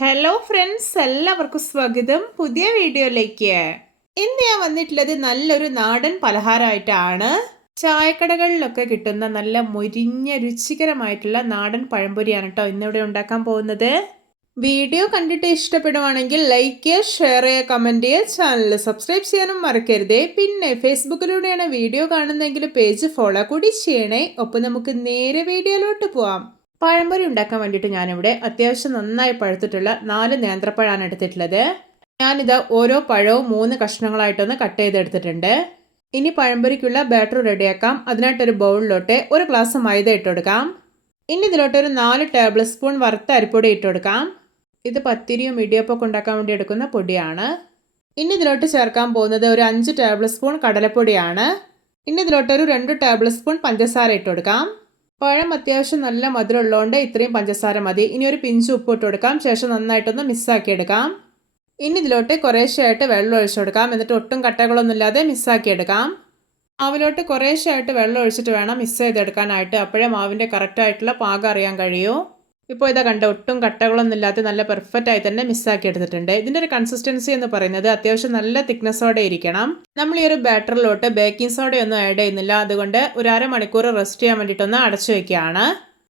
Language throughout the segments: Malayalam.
ഹലോ ഫ്രണ്ട്സ്, എല്ലാവർക്കും സ്വാഗതം പുതിയ വീഡിയോയിലേക്ക്. ഇന്ന് ഞാൻ വന്നിട്ടുള്ളത് നല്ലൊരു നാടൻ പലഹാരമായിട്ടാണ്. ചായക്കടകളിലൊക്കെ കിട്ടുന്ന നല്ല മൊരിഞ്ഞ രുചികരമായിട്ടുള്ള നാടൻ പഴംപൊരിയാണ് കേട്ടോ ഇന്നിവിടെ ഉണ്ടാക്കാൻ പോകുന്നത്. വീഡിയോ കണ്ടിട്ട് ഇഷ്ടപ്പെടുവാണെങ്കിൽ ലൈക്ക് ചെയ്യുക, ഷെയർ ചെയ്യുക, കമൻറ്റ് ചെയ്യുക, ചാനൽ സബ്സ്ക്രൈബ് ചെയ്യാനും മറക്കരുതേ. പിന്നെ ഫേസ്ബുക്കിലൂടെയാണ് വീഡിയോ കാണുന്നതെങ്കിൽ പേജ് ഫോളോ കൂടി ചെയ്യണേ. ഒപ്പം നമുക്ക് നേരെ വീഡിയോയിലോട്ട് പോവാം. പഴംപൊരി ഉണ്ടാക്കാൻ വേണ്ടിയിട്ട് ഞാനിവിടെ അത്യാവശ്യം നന്നായി പഴുത്തിട്ടുള്ള 4 നേന്ത്രപ്പഴമാണ് എടുത്തിട്ടുള്ളത്. ഞാനിത് ഓരോ പഴവും 3 കഷ്ണങ്ങളായിട്ടൊന്ന് കട്ട് ചെയ്തെടുത്തിട്ടുണ്ട്. ഇനി പഴംപൊരിക്കുള്ള ബാറ്റർ റെഡിയാക്കാം. അതിനായിട്ടൊരു ബൗളിലോട്ട് 1 ഗ്ലാസ് മൈദ ഇട്ട് കൊടുക്കാം. ഇനി ഇതിലോട്ടൊരു 4 ടേബിൾ സ്പൂൺ വറുത്ത അരിപ്പൊടി ഇട്ട് കൊടുക്കാം. ഇത് പത്തിരിയും ഇടിയപ്പമൊക്കെ ഉണ്ടാക്കാൻ വേണ്ടി എടുക്കുന്ന പൊടിയാണ്. ഇനി ഇതിലോട്ട് ചേർക്കാൻ പോകുന്നത് ഒരു 5 ടേബിൾ സ്പൂൺ കടലപ്പൊടിയാണ്. ഇനി ഇതിലോട്ടൊരു 2 ടേബിൾ സ്പൂൺ പഞ്ചസാര ഇട്ട് കൊടുക്കാം. പഴം അത്യാവശ്യം നല്ല മധുരം ഉള്ളതുകൊണ്ട് ഇത്രയും പഞ്ചസാര മതി. ഇനി ഒരു പിഞ്ച് ഉപ്പ് ഇട്ട് കൊടുക്കാം. ശേഷം നന്നായിട്ടൊന്ന് മിക്സാക്കി എടുക്കാം. ഇനി ഇതിലോട്ട് കുറേശ്ശെയായിട്ട് വെള്ളം ഒഴിച്ചു കൊടുക്കാം. എന്നിട്ട് ഒട്ടും കട്ടകളൊന്നും ഇല്ലാതെ മിക്സാക്കി എടുക്കാം. മാവിലോട്ട് കുറേശ്ശെയായിട്ട് വെള്ളം ഒഴിച്ചിട്ട് വേണം മിക്സ് ചെയ്തെടുക്കാനായിട്ട്. അപ്പോഴേ മാവിൻ്റെ കറക്റ്റായിട്ടുള്ള പാകം അറിയാൻ കഴിയൂ. ഇപ്പോൾ ഇതാ കണ്ട ഒട്ടും കട്ടകളൊന്നും ഇല്ലാതെ നല്ല പെർഫെക്റ്റ് ആയി തന്നെ മിക്സാക്കി എടുത്തിട്ടുണ്ട്. ഇതിൻ്റെ ഒരു കൺസിസ്റ്റൻസി എന്ന് പറയുന്നത് അത്യാവശ്യം നല്ല തിക്നെസ്സോടെ ഇരിക്കണം. നമ്മൾ ഈ ഒരു ബാറ്ററിലോട്ട് ബേക്കിംഗ് സോഡയൊന്നും ആഡ് ചെയ്യുന്നില്ല. അതുകൊണ്ട് ഒരു അരമണിക്കൂർ റെസ്റ്റ് ചെയ്യാൻ വേണ്ടിയിട്ടൊന്ന് അടച്ചു വയ്ക്കുകയാണ്.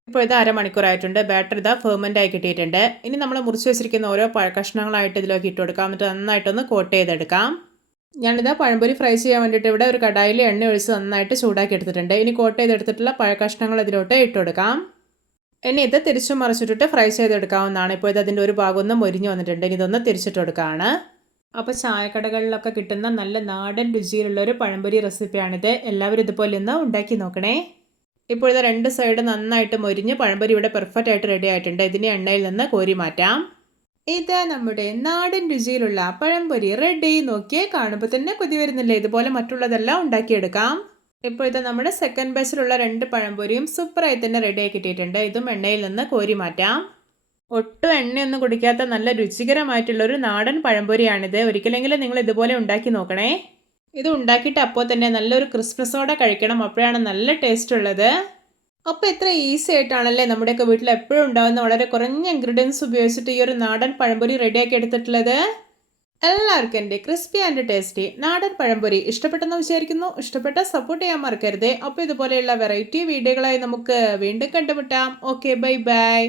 ഇപ്പോൾ ഇത് അരമണിക്കൂറായിട്ടുണ്ട്. ബാറ്റർ ഇതാ ഫെർമെൻ്റ് ആയി കിട്ടിയിട്ടുണ്ട്. ഇനി നമ്മൾ മുറിച്ച് വെച്ചിരിക്കുന്ന ഓരോ കഷ്ണങ്ങളായിട്ട് ഇതിലേക്ക് ഇട്ട് കൊടുക്കാം. എന്നിട്ട് നന്നായിട്ടൊന്ന് കോട്ട് ചെയ്തെടുക്കാം. ഞാനിതാ പഴംപൊരി ഫ്രൈ ചെയ്യാൻ വേണ്ടിയിട്ട് ഇവിടെ ഒരു കടായിൽ എണ്ണ ഒഴിച്ച് നന്നായിട്ട് ചൂടാക്കി എടുത്തിട്ടുണ്ട്. ഇനി കോട്ട് ചെയ്തെടുത്തിട്ടുള്ള കഷ്ണങ്ങൾ ഇതിലോട്ട് ഇട്ട് കൊടുക്കാം. ഇനി ഇത് തിരിച്ചു മറിച്ചിട്ടിട്ട് ഫ്രൈ ചെയ്തെടുക്കാവുന്നതാണ്. ഇപ്പോൾ ഇത് അതിൻ്റെ ഒരു ഭാഗം ഒന്ന് മൊരിഞ്ഞ് വന്നിട്ടുണ്ട്. ഇനി ഇതൊന്ന് തിരിച്ചിട്ട് കൊടുക്കുകയാണ്. അപ്പോൾ ചായക്കടകളിലൊക്കെ കിട്ടുന്ന നല്ല നാടൻ രുചിയിലുള്ള ഒരു പഴംപൊരി റെസിപ്പിയാണിത്. എല്ലാവരും ഇതുപോലെ ഒന്ന് ഉണ്ടാക്കി നോക്കണേ. ഇപ്പോൾ ഇത് 2 സൈഡ് നന്നായിട്ട് മൊരിഞ്ഞ് പഴംപൊരി ഇവിടെ പെർഫെക്റ്റ് ആയിട്ട് റെഡി ആയിട്ടുണ്ട്. ഇതിനെ എണ്ണയിൽ നിന്ന് കോരി മാറ്റാം. ഇത് നമ്മുടെ നാടൻ രുചിയിലുള്ള പഴംപൊരി റെഡി. നോക്കിയേ, കാണുമ്പോൾ തന്നെ കൊതി വരുന്നില്ലേ? ഇതുപോലെ മറ്റുള്ളതെല്ലാം ഉണ്ടാക്കിയെടുക്കാം. ഇപ്പോൾ ഇത് നമ്മുടെ സെക്കൻഡ് ബാച്ചിലുള്ള 2 പഴംപൊരിയും സൂപ്പറായി തന്നെ റെഡിയായി കിട്ടിയിട്ടുണ്ട്. ഇതും എണ്ണയിൽ നിന്ന് കോരി മാറ്റാം. ഒട്ടും എണ്ണയൊന്നും കുടിക്കാത്ത നല്ല രുചികരമായിട്ടുള്ളൊരു നാടൻ പഴംപൊരിയാണിത്. ഒരിക്കലെങ്കിലും നിങ്ങൾ ഇതുപോലെ ഉണ്ടാക്കി നോക്കണേ. ഇത് ഉണ്ടാക്കിയിട്ട് അപ്പോൾ തന്നെ നല്ലൊരു ക്രിസ്മസോടെ കഴിക്കണം. അപ്പോഴാണ് നല്ല ടേസ്റ്റ് ഉള്ളത്. അപ്പോൾ എത്ര ഈസി ആയിട്ടാണല്ലേ നമ്മുടെയൊക്കെ വീട്ടിൽ എപ്പോഴും ഉണ്ടാകുന്ന വളരെ കുറഞ്ഞ ഇൻഗ്രീഡിയൻസ് ഉപയോഗിച്ചിട്ട് ഈ ഒരു നാടൻ പഴംപൊരി റെഡിയാക്കി എടുത്തിട്ടുള്ളത്. എല്ലാവർക്കും എൻ്റെ ക്രിസ്പി ആൻഡ് ടേസ്റ്റി നാടൻ പഴംപൊരി ഇഷ്ടപ്പെട്ടെന്ന് വിചാരിക്കുന്നു. ഇഷ്ടപ്പെട്ട സപ്പോർട്ട് ചെയ്യാൻ മറക്കരുത്. അപ്പോൾ ഇതുപോലെയുള്ള വെറൈറ്റി വീഡിയോകളായി നമുക്ക് വീണ്ടും കണ്ടുമുട്ടാം. Okay, bye bye.